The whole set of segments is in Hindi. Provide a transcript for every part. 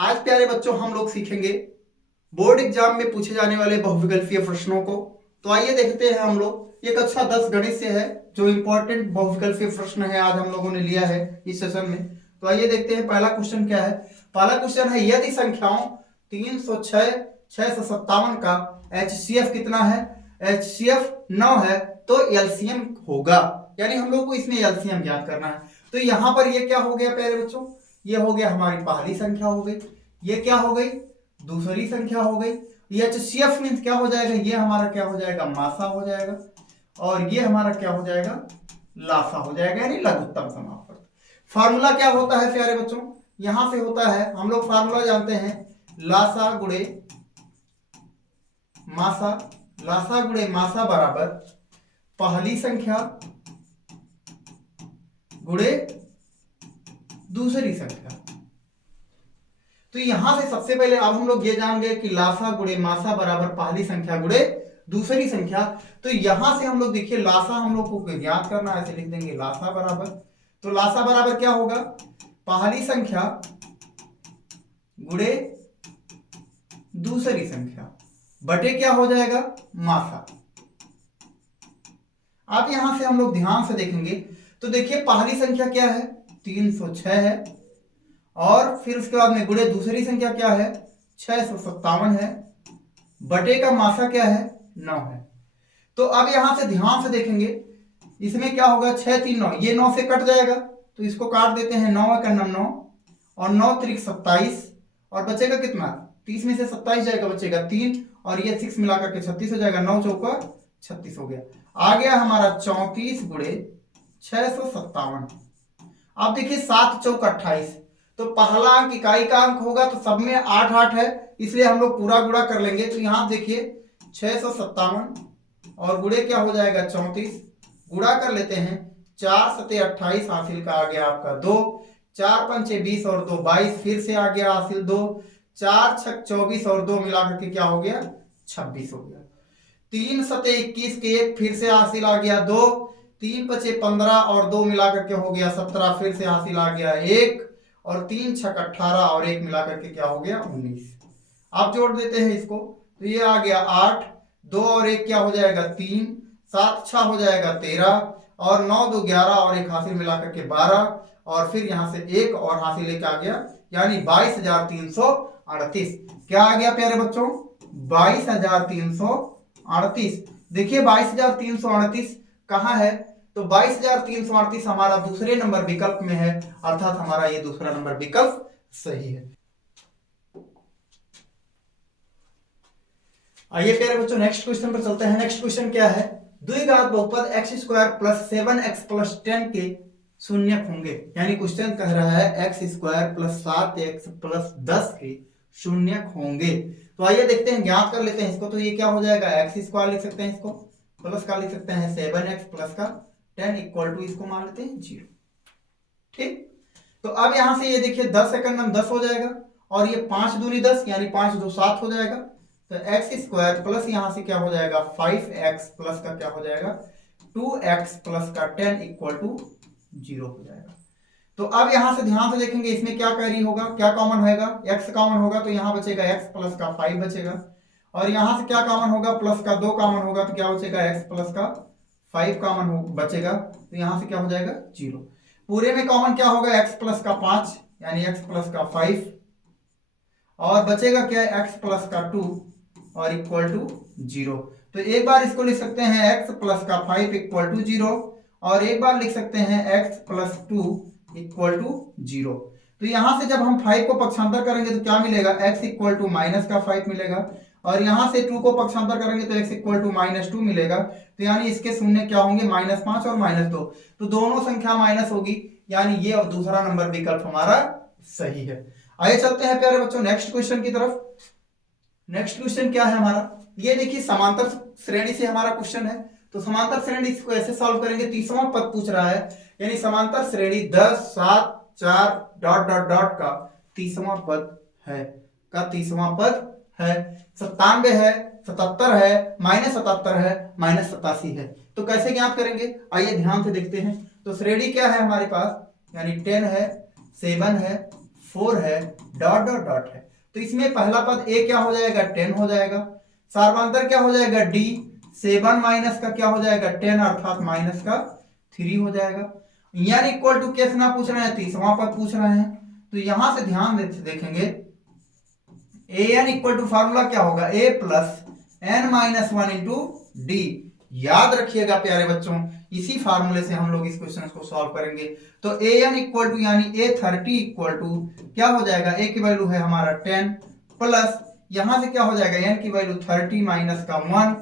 आज प्यारे बच्चों हम लोग सीखेंगे बोर्ड एग्जाम में पूछे जाने वाले बहुविकल्पीय प्रश्नों को। तो आइए देखते हैं हम लोग। ये कक्षा 10 गणित से है, जो इंपॉर्टेंट बहुविकल्पीय प्रश्न है आज हम लोगों ने लिया है इस सेशन में। तो आइए देखते हैं पहला क्वेश्चन क्या है। पहला क्वेश्चन है, यदि संख्याओं 306, 657 का HCF कितना है? HCF 9 है तो एलसीएम होगा, यानी हम लोग को इसमें एलसीएम ज्ञात करना है। तो यहाँ पर ये क्या हो गया प्यारे बच्चों? ये हो गया हमारी पहली संख्या हो गई, ये क्या हो गई? दूसरी संख्या हो गई। ये HCF मींस क्या हो जाएगा? ये हमारा क्या हो जाएगा? मासा हो जाएगा। और ये हमारा क्या हो जाएगा? लासा हो जाएगा, यानी लघुत्तम समापवर्त। फार्मूला क्या होता है प्यारे बच्चों? यहां से होता है, हम लोग फार्मूला जानते हैं, लासा गुणे मासा, लासा गुणे मासा बराबर पहली संख्या गुणे दूसरी संख्या। तो यहां से सबसे पहले अब हम लोग ये जान गए कि लासा गुणे मासा बराबर पहली संख्या गुणे दूसरी संख्या। तो यहां से हम लोग देखिए लासा हम लोग को ज्ञात करना है, ऐसे लिख देंगे लासा बराबर, तो लासा बराबर क्या होगा? पहली संख्या गुणे दूसरी संख्या बटे क्या हो जाएगा? मासा। अब यहां से हम लोग ध्यान से देखेंगे तो देखिए पहली संख्या क्या है? 306 है, और फिर उसके बाद में गुणे दूसरी संख्या क्या है? 657 है, बटे का मासा क्या है? 9 है। तो अब यहां से ध्यान से देखेंगे, इसमें क्या होगा? 6 3 9, ये 9 से कट जाएगा तो इसको काट देते हैं। 9 का 9 और 9 त्रिक 27, और बचेगा कितना? 30 में से 27 जाएगा, बचेगा 3, और ये 6 मिलाकर के 36 हो जाएगा। 9 चौका 36 हो गया। आ गया हमारा 34 गुणे 657। अब देखिए 7 चौक 28, तो पहला अंक इकाई का अंक होगा तो सब में 8 8 है, इसलिए हम लोग पूरा गुणा कर लेंगे। तो यहां देखिए 657 और गुणे क्या हो जाएगा? 34, गुणा कर लेते हैं। 4 7 28 हासिल का आ गया आपका 2, 4 5 20 और 2 22, फिर से आ गया हासिल 2, 4 6 24 और 2 मिलाकर के क्या हो गया? 26 हो गया। 3 7 21 के 1 फिर से हासिल आ गया 2, 3 5 15 और 2 मिलाकर के हो गया 17, फिर से हासिल आ गया 1, और 3 6 18 और 1 मिलाकर के क्या हो गया? 19। अब जोड़ देते हैं इसको, तो ये आ गया 8, 2 और 1 क्या हो जाएगा? 3, 7 6 हो जाएगा 13, और 9 2 11 और 1 हासिल मिलाकर के 12, और फिर यहां से 1 और हासिल लेके आ गया, यानी 22,338। क्या आ गया प्यारे बच्चों? 22,338। देखिए 22,338 कहां है? तो 22,338 हमारा दूसरे नंबर विकल्प में है, अर्थात हमारा ये दूसरा नंबर विकल्प सही है। आइए प्यारे बच्चों नेक्स्ट क्वेश्चन पर चलते हैं। नेक्स्ट क्वेश्चन क्या है? द्विघात बहुपद x² + 7x + 10 के शून्यक होंगे, यानी क्वेश्चन कह रहा है x² + 7x + 10 के शून्यक होंगे। तो आइए देखते हैं, ज्ञात कर लेते हैं इसको। तो ये क्या हो जाएगा? x² लिख सकते हैं, इसको प्लस का लिख सकते हैं 7x प्लस का 10 इक्वल टू इसको मान लेते हैं 0। ठीक, तो अब यहां से ये देखिए 10 सेकंड में 10 हो जाएगा, और ये 5 दूनी 10, यानी 5 2 7 हो जाएगा। तो x² प्लस यहां से क्या हो जाएगा? 5x प्लस का क्या हो जाएगा? 2x प्लस का 10 इक्वल टू 0 हो जाएगा। तो अब यहां से ध्यान से देखेंगे, इसमें क्या कैरी होगा? क्या कॉमन होगा? x कॉमन होगा, तो यहां बचेगा x प्लस का 5 बचेगा, और यहां से क्या कॉमन होगा? प्लस का 2 कॉमन होगा, तो क्या बचेगा? x प्लस का 5 कॉमन बचेगा, तो यहां से क्या हो जाएगा? 0। पूरे में कॉमन क्या होगा? x प्लस का 5, यानी x प्लस का 5, और बचेगा क्या? x प्लस का 2 और इक्वल टू 0। तो एक बार इसको लिख सकते हैं x प्लस का 5 इक्वल टू 0, और एक बार लिख सकते हैं x प्लस 2 इक्वल टू 0। तो यहां से जब हम 5 को पक्षांतर करेंगे तो क्या मिलेगा? x इक्वल टू माइनस का 5 मिलेगा, और यहां से 2 को पक्षांतर करेंगे तो x इक्वल टू -2 मिलेगा। तो यानी इसके शून्य क्या होंगे? -5 और -2, तो दोनों संख्या माइनस होगी, यानी ये और दूसरा नंबर विकल्प हमारा सही है। आइए चलते हैं प्यारे बच्चों नेक्स्ट क्वेश्चन की तरफ। नेक्स्ट क्वेश्चन क्या है हमारा? ये देखिए समांतर श्रेणी से हमारा क्वेश्चन है। तो समांतर श्रेणी को ऐसे सॉल्व करेंगे, 30वां पद पूछ रहा है, यानी समांतर श्रेणी 10 7 4 डॉट डॉट डॉट का 30वां पद है, का 30वां पद है। 97 है, 77 है, -77 है, -87 है। तो कैसे ज्ञात करेंगे? आइए ध्यान से देखते हैं। तो श्रेणी क्या है हमारे पास? यानी 10 है, 7 है, 4 है, डॉट डॉट डॉट है। तो इसमें पहला पद a क्या हो जाएगा 10 हो जाएगा, सार्वधातुक क्या हो जाएगा d, 7 माइनस का क्या हो जाएगा 10 अर्थात माइनस का 3 हो जाएगा। यानी इक्वल टू केस ना पूछ रहे हैं, तीसरा पद पूछ रहे हैं। तो यहां से ध्यान देखेंगे A N equal to formula क्या होगा a plus n minus 1 into D. याद रखिएगा प्यारे बच्चों, इसी फार्मूले से हम लोग इस क्वेश्चन को सॉल्व करेंगे। तो ए एन इक्वल टू यानी A30 इक्वल टू क्या हो जाएगा, a की वैल्यू है हमारा 10 प्लस यहां से क्या हो जाएगा n की वैल्यू 30 माइनस का 1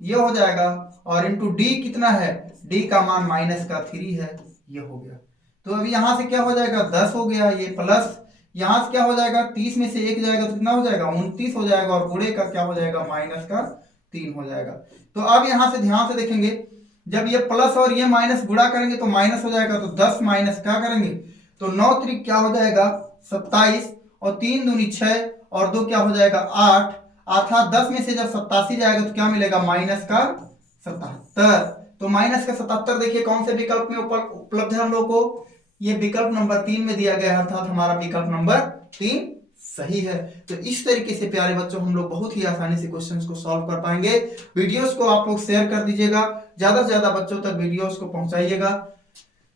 ये हो जाएगा, और इंटू डी कितना है, d का मान माइनस का 3 है, ये हो गया। तो अभी यहां से क्या हो जाएगा 10 हो गया, ये प्लस यहां से क्या हो जाएगा 30 में से 1 जाएगा तो कितना हो जाएगा 29 हो जाएगा, और गुणे का क्या हो जाएगा माइनस का 3 हो जाएगा। तो अब यहां से ध्यान से देखेंगे, जब ये प्लस और ये माइनस गुणा करेंगे तो माइनस हो जाएगा, तो 10 माइनस क्या करेंगे तो 9 त्रिक क्या हो जाएगा 27, और 3 दूनी 6 और 2 क्या हो जाएगा 8, अर्थात 10 में से जब 87 जाएगा तो क्या मिलेगा माइनस का 77। तो माइनस का 77 देखिए कौन से विकल्प में उपलब्ध है हम लोग को, ये विकल्प नंबर 3 में दिया गया है, अर्थात हमारा विकल्प नंबर 3 सही है। तो इस तरीके से प्यारे बच्चों हम लोग बहुत ही आसानी से क्वेश्चंस को सॉल्व कर पाएंगे। वीडियोस को आप लोग शेयर कर दीजिएगा, ज्यादा से ज्यादा बच्चों तक वीडियोस को पहुंचाइएगा।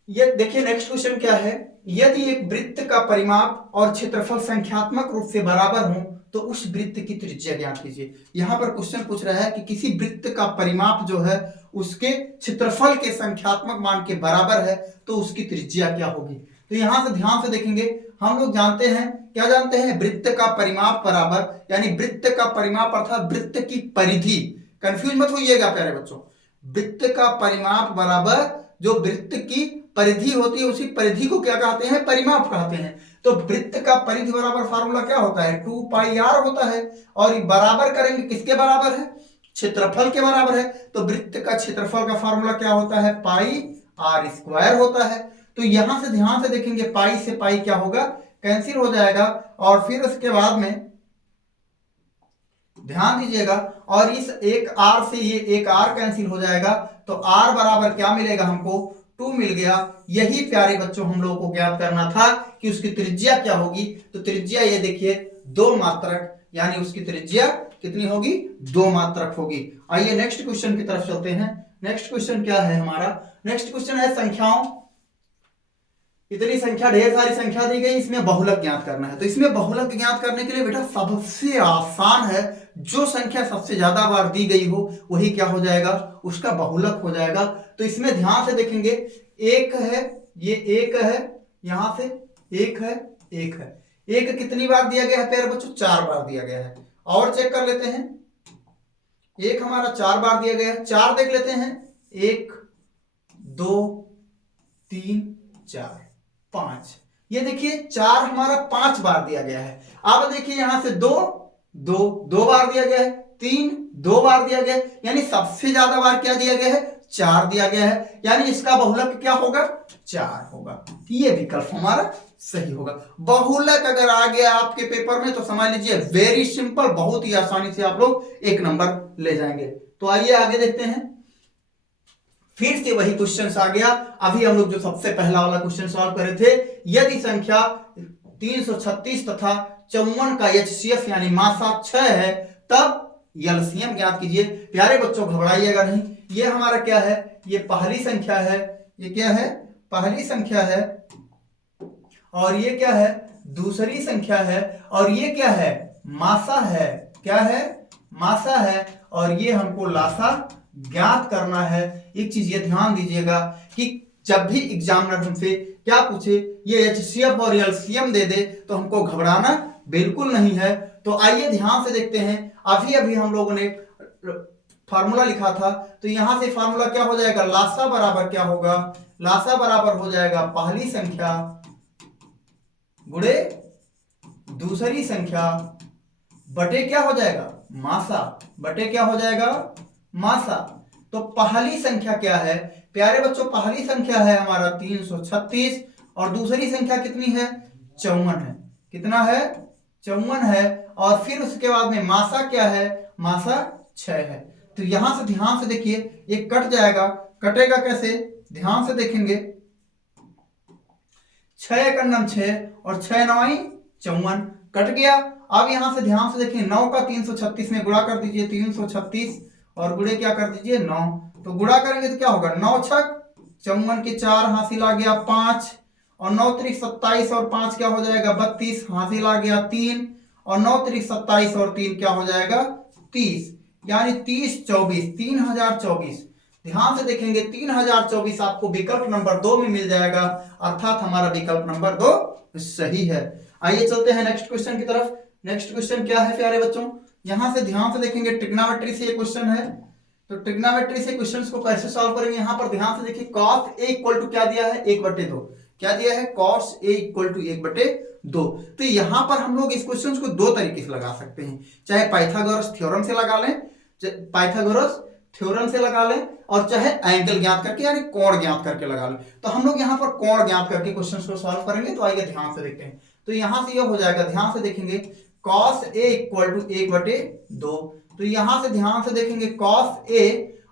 ये देखिए नेक्स्ट क्वेश्चन क्या है, यदि एक वृत्त का परिमाप और क्षेत्रफल संख्यात्मक रूप से बराबर हो तो उस वृत्त की त्रिज्या ज्ञात कीजिए। यहां पर क्वेश्चन पूछ रहा है कि किसी वृत्त का परिमाप जो है उसके क्षेत्रफल के संख्यात्मक मान के बराबर है तो उसकी त्रिज्या क्या होगी। तो यहां से ध्यान से देखेंगे, हम लोग जानते हैं, क्या जानते हैं, वृत्त का परिमाप बराबर यानी वृत्त का परिमाप अर्थात वृत्त की परिधि, कंफ्यूज मत होइएगा प्यारे बच्चों, वृत्त का परिमाप बराबर जो वृत्त की परिधि होती है उसी परिधि को क्या कहते हैं, परिमाप कहते हैं। तो वृत्त का परिधि बराबर फार्मूला क्या होता है 2 पाई r होता है, और बराबर करेंगे किसके बराबर है, क्षेत्रफल के बराबर है। तो वृत्त का क्षेत्रफल का फार्मूला क्या होता है पाई r स्क्वायर होता है। तो यहां से ध्यान से देखेंगे, पाई से पाई क्या होगा कैंसिल हो जाएगा, और फिर उसके बाद में ध्यान दीजिएगा, और इस एक r से ये एक r कैंसिल हो जाएगा, तो r बराबर क्या मिलेगा हमको 2 मिल गया। यही प्यारे बच्चों हम लोगों को ज्ञात करना था कि उसकी त्रिज्या क्या होगी। तो त्रिज्या ये देखिए 2 मात्रक, यानी उसकी त्रिज्या कितनी होगी 2 मात्रक होगी। आइए नेक्स्ट क्वेश्चन की तरफ चलते हैं। नेक्स्ट क्वेश्चन क्या है हमारा, नेक्स्ट क्वेश्चन है संख्याओं, इतनी संख्या ढेर सारी संख्या दी गई, इसमें बहुलक ज्ञात करना है। तो इसमें बहुलक ज्ञात करने के लिए बेटा सबसे आसान है, जो संख्या सबसे ज्यादा बार दी गई हो वही क्या हो जाएगा उसका बहुलक हो जाएगा। तो इसमें ध्यान से देखेंगे, एक है, ये एक है, यहां से एक है, एक है, एक कितनी बार दिया गया है प्यारे बच्चों 4 बार दिया गया है। और चेक कर लेते हैं, एक हमारा 4 बार दिया गया है, 4 देख लेते हैं, 1 2 3 4 5, ये देखिए 4 हमारा 5 बार दिया गया है। अब देखिए यहां से 2 2 बार दिया गया है, 3 2 बार दिया गया है, यानी सबसे ज्यादा बार क्या दिया गया है 4 दिया गया है, यानी इसका बहुलक क्या होगा 4 होगा। ये विकल्प हमारा सही होगा। बहुलक अगर आ गया आपके पेपर में तो समझ लीजिए वेरी सिंपल, बहुत ही आसानी से आप लोग 1 नंबर ले जाएंगे। तो आइए आगे देखते हैं, फिर से वही क्वेश्चन आ गया। अभी हम लोग जो सबसे पहला वाला क्वेश्चन सॉल्व कर रहे थे, यदि संख्या 336 तथा 54 का HCF यानी मासा 6 है तब एलसीएम ज्ञात कीजिए। प्यारे बच्चों घबराइएगा नहीं, ये हमारा क्या है, ये पहली संख्या है, ये क्या है पहली संख्या है, और ये क्या है दूसरी संख्या है, और ये क्या है मासा है, क्या है मासा है, और ये हमको लासा ज्ञात करना है। एक चीज ये ध्यान दीजिएगा कि जब भी एग्जामिनर हमसे क्या पूछे ये HCF और एलसीएम दे दे तो हमको घबराना बिल्कुल नहीं है। तो आइए ध्यान से देखते हैं, अभी अभी हम लोगों ने फार्मूला लिखा था, तो यहां से फार्मूला क्या हो जाएगा, लासा बराबर क्या होगा, लासा बराबर हो जाएगा पहली संख्या गुणे दूसरी संख्या बटे क्या हो जाएगा मासा, बटे क्या हो जाएगा मासा। तो पहली संख्या क्या है प्यारे बच्चों, पहली संख्या है हमारा 336, और दूसरी संख्या कितनी है 54 है, कितना है 54 है, और फिर उसके बाद में मासा क्या है, मासा 6 है। तो यहां से ध्यान से देखिए, ये कट जाएगा, कटेगा कैसे ध्यान से देखेंगे, 6 का नाम 6 और 6 9 54 कट गया। अब यहां से ध्यान से देखिए 9 का 336 में गुणा कर दीजिए, 336 और गुणे क्या कर दीजिए 9, तो गुणा करेंगे तो क्या होगा 9 छक 54 के 4 हासिल आ गया 5 और 9 त्रिक 27 और 5 क्या हो जाएगा 32 हासिल आ गया 3 और 9 त्रिक 27 और 3 क्या हो जाएगा 30, यानी 30 24 3024। ध्यान से देखेंगे 3024 आपको विकल्प नंबर 2 में मिल जाएगा, अर्थात हमारा विकल्प नंबर 2 सही है। आइए चलते हैं नेक्स्ट क्वेश्चन की तरफ। नेक्स्ट क्वेश्चन क्या है प्यारे बच्चों, यहां से ध्यान से देखेंगे ट्रिग्नोमेट्री से ये क्वेश्चन है। तो ट्रिग्नोमेट्री से क्वेश्चंस को कैसे सॉल्व करेंगे, यहां पर ध्यान से देखिए cos a इक्वल टू क्या दिया है 1/2, क्या दिया है cos a इक्वल टू 1/2। तो यहां पर हम लोग इस क्वेश्चन को दो तरीके से लगा सकते हैं, चाहे पाइथागोरस थ्योरम से लगा लें, पाइथागोरस थ्योरम से लगा लें, और चाहे एंगल ज्ञात करके यानी कोण ज्ञात करके लगा लें। तो हम लोग यहां पर कोण ज्ञात करके क्वेश्चन को सॉल्व करेंगे। तो आइए ध्यान से देखते हैं। तो यहां से यह हो जाएगा, ध्यान से देखेंगे cos a इक्वल टू 1/2। तो यहां से ध्यान से देखेंगे cos a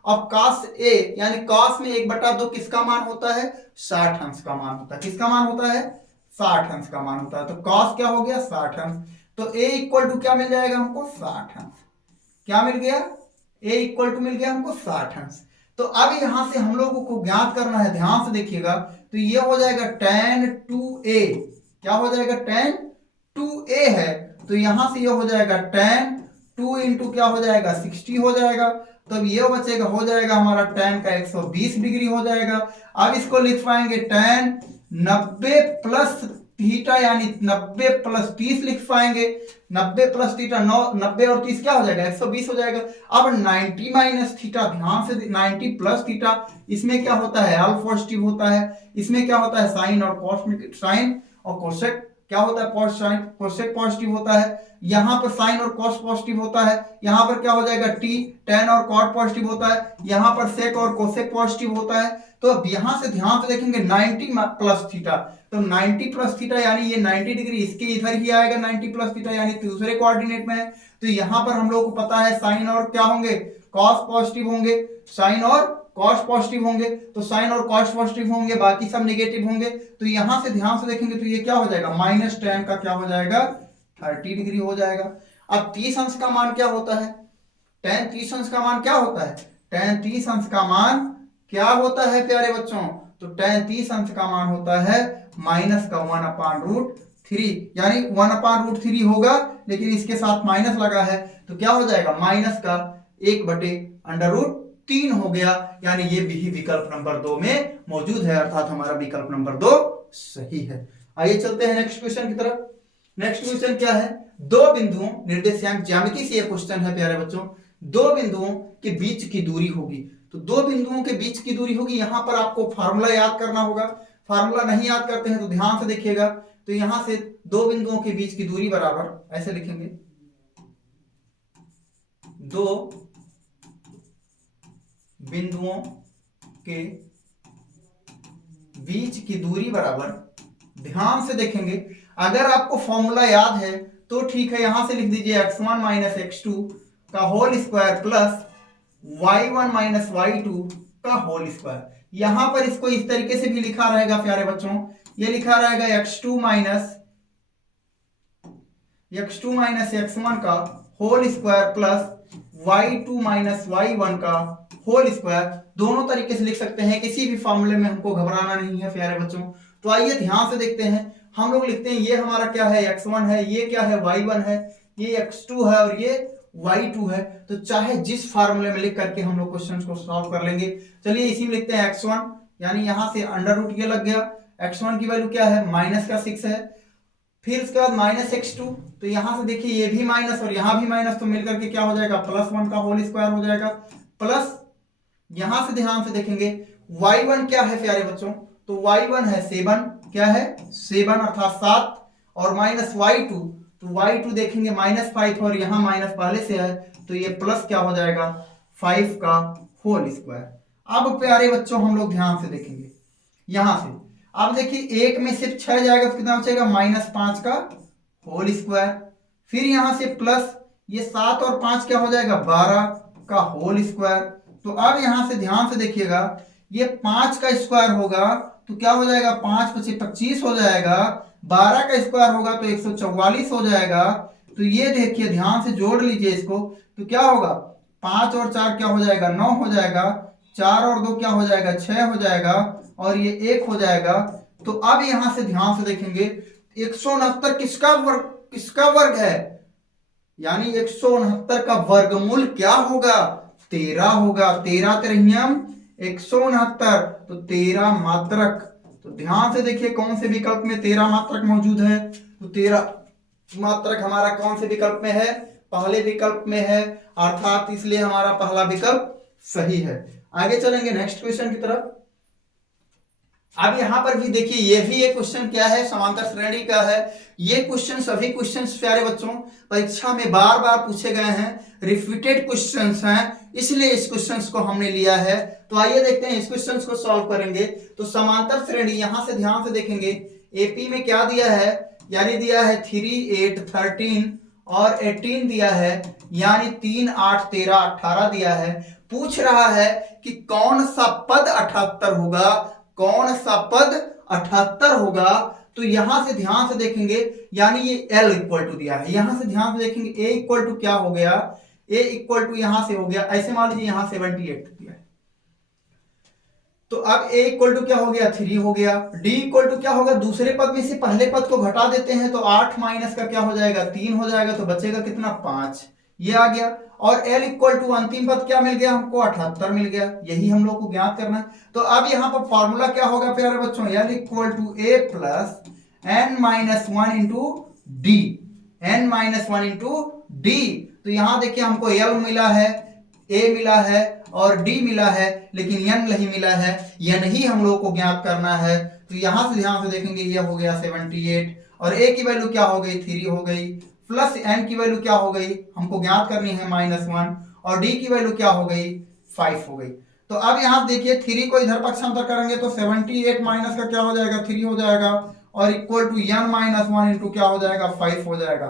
और cos a यानी cos में 1/2 किसका मान होता है 60 अंश का मान होता है। किसका मान होता है 60 अंश का मान होता है। तो cos क्या हो गया 60 अंश। तो a इक्वल टू क्या मिल जाएगा हमको 60 अंश। क्या मिल गया a इक्वल टू मिल गया हमको 60 अंश। तो अब यहां से हम लोगों को ज्ञात करना है, ध्यान से देखिएगा। तो ये हो जाएगा tan 2a, क्या हो जाएगा tan 2a है। तो यहां से ये हो जाएगा tan 2 इंटू क्या हो जाएगा 60 हो जाएगा। तो अब ये बचेगा, हो जाएगा हमारा tan का 120 डिग्री हो जाएगा। अब इसको लिख पाएंगे tan 90 प्लस थीटा, यानी 90 प्लस 30 लिख पाएंगे। 90 प्लस थीटा 90 और 30 क्या हो जाएगा 120 हो जाएगा। अब 90 माइनस थीटा, ध्यान से 90 प्लस थीटा, इसमें क्या होता है अल्फा पॉजिटिव होता है, इसमें क्या होता है साइन और कॉस, साइन और कोसेक क्या होता है कोसेक पॉजिटिव होता है। यहां पर साइन और कॉस पॉजिटिव होता है, यहां पर क्या हो जाएगा टी टेन और कॉट पॉजिटिव होता है, यहां पर सेक और कोसेक पॉजिटिव होता है। तो अब यहां से ध्यान से देखेंगे 90 प्लस थीटा, तो 90 प्लस थीटा यानी ये 90 डिग्री इसके इधर ही आएगा 90 प्लस थीटा, यानी दूसरे कोऑर्डिनेट में है। तो यहां पर हम लोग को पता है साइन और क्या होंगे कॉस पॉजिटिव होंगे, साइन और कॉस पॉजिटिव होंगे। तो साइन और कॉस पॉजिटिव होंगे, बाकी सब नेगेटिव होंगे। तो यहां से ध्यान से देखेंगे तो ये क्या हो जाएगा -10 का क्या हो जाएगा 30 डिग्री हो जाएगा। अब 30 अंश का मान क्या होता है, tan 30 अंश का मान क्या होता है, tan 30 अंश का मान क्या होता है प्यारे बच्चों। तो tan 30 अंश का मान होता है -1/√3, यानी 1/√3 होगा, लेकिन इसके साथ माइनस लगा है तो क्या हो जाएगा -1/√3 हो गया, यानी ये भी विकल्प नंबर 2 में मौजूद है, अर्थात हमारा विकल्प नंबर 2 सही है। आइए चलते हैं नेक्स्ट क्वेश्चन की तरफ। नेक्स्ट क्वेश्चन क्या है, दो बिंदुओं निर्देशांक ज्यामिति से यह क्वेश्चन है प्यारे बच्चों। दो बिंदुओं के बीच की दूरी होगी, तो दो बिंदुओं के बीच की दूरी होगी, यहां पर आपको फार्मूला याद करना होगा। फार्मूला नहीं याद करते हैं तो ध्यान से देखिएगा। तो यहां से दो बिंदुओं के बीच की दूरी बराबर ऐसे लिखेंगे, दो बिंदुओं के बीच की दूरी बराबर, ध्यान से देखेंगे अगर आपको फॉर्मूला याद है तो ठीक है, यहां से लिख दीजिए x1 माइनस x2 का whole square plus y1 minus y2 का होल स्क्वायर। यहां पर इसको इस तरीके से भी लिखा रहेगा प्यारे बच्चों, ये लिखा रहेगा x2 माइनस x1 का whole square plus y2 minus y1 का होल स्क्वायर। दोनों तरीके से लिख सकते हैं, किसी भी फॉर्मूले में हमको घबराना नहीं है प्यारे बच्चों। तो आइए ध्यान से देखते हैं, हम लोग लिखते हैं ये हमारा क्या है x1 है, ये क्या है y1 है, ये x2 है और ये y2 है। तो चाहे जिस फार्मूले में लिख करके हम लोग क्वेश्चन को सॉल्व कर लेंगे। चलिए इसी में लिखते हैं x1, यानी यहां से अंडर ये लग गया, x1 की वैल्यू क्या है -6 है। फिर उसके बाद -x2, तो यहां से देखिए ये भी माइनस और यहां भी माइनस, तो मिलकर के क्या हो जाएगा +1 का होल स्क्वायर हो जाएगा। प्लस यहां से ध्यान से देखेंगे y1 क्या है प्यारे बच्चों, तो y1 है 7, क्या है 7 अर्थात 7, और माइनस y2, तो y2 देखेंगे -5 और यहां माइनस पहले से है, तो ये प्लस क्या हो जाएगा 5 का होल स्क्वायर। अब प्यारे बच्चों हम लोग ध्यान से देखेंगे यहां से, अब देखिए एक में सिर्फ 6 जाएगा तो कितना बचेगा -5 का होल स्क्वायर। फिर यहां से प्लस ये 7 और 5 क्या हो जाएगा 12 का होल स्क्वायर। तो अब यहां से ध्यान से देखिएगा, ये 5 का स्क्वायर होगा तो क्या हो जाएगा 5 × 25 हो जाएगा, 12 का स्क्वायर होगा तो 144 हो जाएगा। तो ये देखिए ध्यान से जोड़ लीजिए इसको, तो क्या होगा 5 और 4 क्या हो जाएगा 9 हो जाएगा, 4 और 2 क्या हो जाएगा 6 हो जाएगा, और ये 1 हो जाएगा। तो अब यहां से ध्यान से देखेंगे 169 किसका वर्ग है, यानी 169 का वर्गमूल क्या होगा 13 होगा। 13 तिरहियम 169, तो 13 मात्रक। तो ध्यान से देखिए कौन से विकल्प में 13 मात्रक मौजूद है, तो 13 मात्रक हमारा कौन से विकल्प में है, पहले विकल्प में है, अर्थात इसलिए हमारा पहला विकल्प सही है। आगे चलेंगे नेक्स्ट क्वेश्चन की तरफ। अब यहां पर भी देखिए ये भी एक क्वेश्चन क्या है, समांतर श्रेणी का है। ये क्वेश्चन सभी क्वेश्चंस प्यारे बच्चों परीक्षा में बार बार पूछे गए हैं, रिपीटेड क्वेश्चंस हैं, इसलिए इस क्वेश्चंस को हमने लिया है। तो आइए देखते हैं इस क्वेश्चंस को सॉल्व करेंगे। तो समांतर श्रेणी यहां से ध्यान से देखेंगे, एपी में क्या दिया है, यानी दिया है 3, 8, 13 और 18 दिया है, यानी 3, 8, 13, 18 दिया है। पूछ रहा है कि कौन सा पद 78 होगा, कौन सा पद 78 होगा। तो यहां से ध्यान से देखेंगे, यानी ये L इक्वल टू दिया है, यहां से ध्यान से देखेंगे A इक्वल टू क्या हो गया, A इक्वल टू यहां से हो गया, ऐसे मान लीजिए यहां 78 दिया है, तो अब A इक्वल टू क्या हो गया 3 हो गया। D इक्वल टू क्या होगा, दूसरे पद में से पहले पद को घटा देते हैं, तो 8 माइनस का क्या हो जाएगा 3 हो जाएगा, तो बचेगा कितना 5, ये आ गया। और L इक्वल टू अंतिम पद क्या मिल गया हमको 78 मिल गया, यही हम लोग को ज्ञात करना है। तो अब यहां पर फॉर्मूला क्या होगा प्यारे बच्चों, L equal to A plus n minus 1 into D, n minus 1 into D. तो यहां देखिए हमको L मिला है, A मिला है और D मिला है, लेकिन n नहीं मिला है, n ही हम लोग को ज्ञात करना है। तो यहां से ध्यान से देखेंगे ये हो गया 78 और A की वैल्यू क्या हो गई 3 हो गई, प्लस n की वैल्यू क्या हो गई हमको ज्ञात करनी है -1, और D की वैल्यू क्या हो गई 5 हो गई। तो अब यहां देखिए 3 को इधर पक्षांतर करेंगे तो 78 माइनस का क्या हो जाएगा 3 हो जाएगा, और equal to n minus 1 into क्या हो जाएगा 5 हो जाएगा।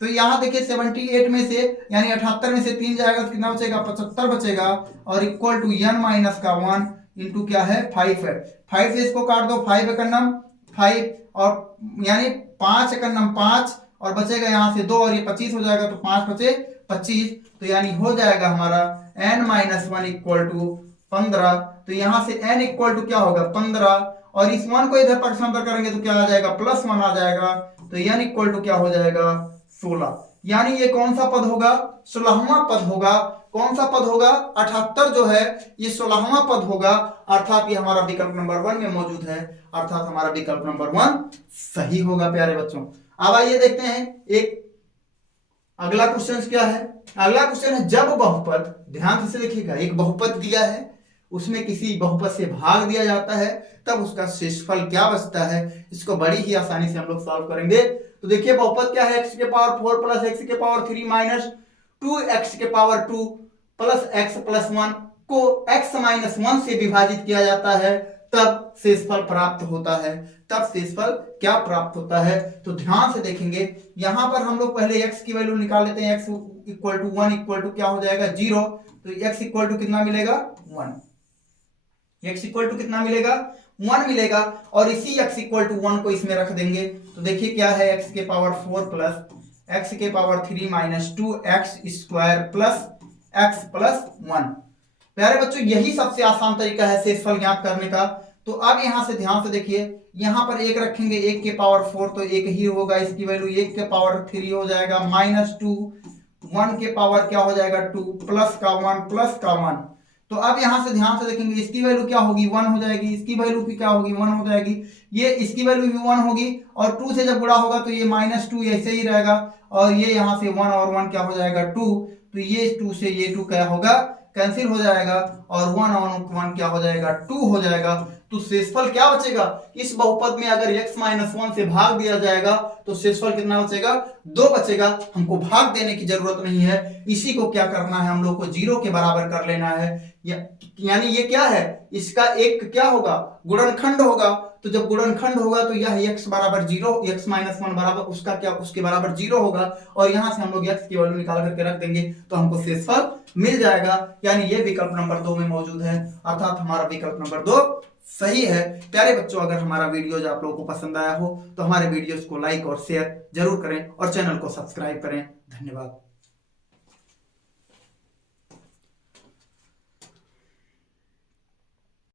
तो यहां देखिए 78 में से यानी 78 में से 3 जाएगा तो कितना बचेगा 75 बचेगा, और इक्वल टू n माइनस का 1 इंटू क्या है 5 है। 5 से इसको काट दो, 5 एकन्नम 5 और यानी 5 एकन्नम 5 और बचेगा यहाँ से 2 और ये 25 हो जाएगा, तो 5 बचे 25, तो यानी हो जाएगा हमारा n माइनस 1 इक्वल टू 15। तो यहाँ से n इक्वल टू क्या होगा 15, और इस 1 को इधर पक्षांतर करेंगे तो क्या आ जाएगा +1 आ जाएगा, तो n इक्वल टू क्या हो जाएगा 16। यानी ये कौन सा पद होगा 16वां पद होगा। कौन सा पद होगा 78 जो है ये 16वां पद होगा, अर्थात ये हमारा विकल्प नंबर 1 में मौजूद है, अर्थात हमारा विकल्प नंबर 1 सही होगा प्यारे बच्चों। अब आइए देखते हैं एक अगला क्वेश्चन क्या है। अगला क्वेश्चन है जब बहुपद, ध्यान से देखिएगा, एक बहुपद दिया है उसमें किसी बहुपद से भाग दिया जाता है तब उसका शेषफल क्या बचता है। इसको बड़ी ही आसानी से हम लोग सॉल्व करेंगे। तो देखिए बहुपद क्या है, x के पावर 4 प्लस x के पावर 3 माइनस 2x के पावर 2 प्लस x प्लस 1 को x माइनस 1 से विभाजित किया जाता है तब शेषफल प्राप्त होता है। तब शेषफल क्या प्राप्त होता है, तो ध्यान से देखेंगे यहां पर हम लोग पहले x की वैल्यू निकाल लेते हैं। x equal to 1 equal to क्या हो जाएगा 0, तो x इक्वल टू कितना मिलेगा 1, x इक्वल टू कितना मिलेगा 1 मिलेगा, और इसी x इक्वल टू 1 को इसमें रख देंगे। तो देखिए क्या है x के पावर 4 प्लस x के power 3 minus 2x square plus x plus 1। प्यारे बच्चों यही सबसे आसान तरीका है शेषफल ज्ञात करने का। तो अब यहां से ध्यान से देखिए, यहां पर 1 रखेंगे, 1 के पावर 4 तो 1 ही होगा, इसकी वैल्यू 1 के पावर 3 हो जाएगा, माइनस 2 1 के पावर क्या हो जाएगा 2 प्लस का 1 प्लस का 1। तो अब यहां से ध्यान से देखेंगे इसकी वैल्यू क्या होगी 1 हो जाएगी, इसकी वैल्यू भी क्या होगी 1 हो जाएगी, ये इसकी वैल्यू भी 1 होगी, और 2 से जब गुणा होगा तो ये -2 ऐसे ही रहेगा, और ये यहां से 1 और 1 क्या हो जाएगा 2, तो ये 2 से ये 2 क्या होगा कैंसिल हो जाएगा, और 1 और 1 क्या हो जाएगा 2 हो जाएगा। तो शेषफल क्या बचेगा, इस बहुपद में अगर x माइनस 1 से भाग दिया जाएगा तो शेषफल कितना बचेगा 2 बचेगा। हमको भाग देने की जरूरत नहीं है, इसी को क्या करना है हम लोग को 0 के बराबर कर लेना है। यानी ये क्या है, इसका एक क्या होगा गुणनखंड होगा। तो जब गुणनखंड होगा तो यह x बराबर 0, x माइनस 1 बराबर उसका क्या उसके बराबर 0 होगा, और यहां से हम लोग x की वैल्यू निकाल करके रख देंगे तो हमको शेषफल मिल जाएगा। यानी ये विकल्प नंबर 2 में मौजूद है, अर्थात हमारा विकल्प नंबर 2 सही है। प्यारे बच्चों, अगर हमारा वीडियोज आप लोगों को पसंद आया हो तो हमारे वीडियोज को लाइक और शेयर जरूर करें और चैनल को सब्सक्राइब करें। धन्यवाद।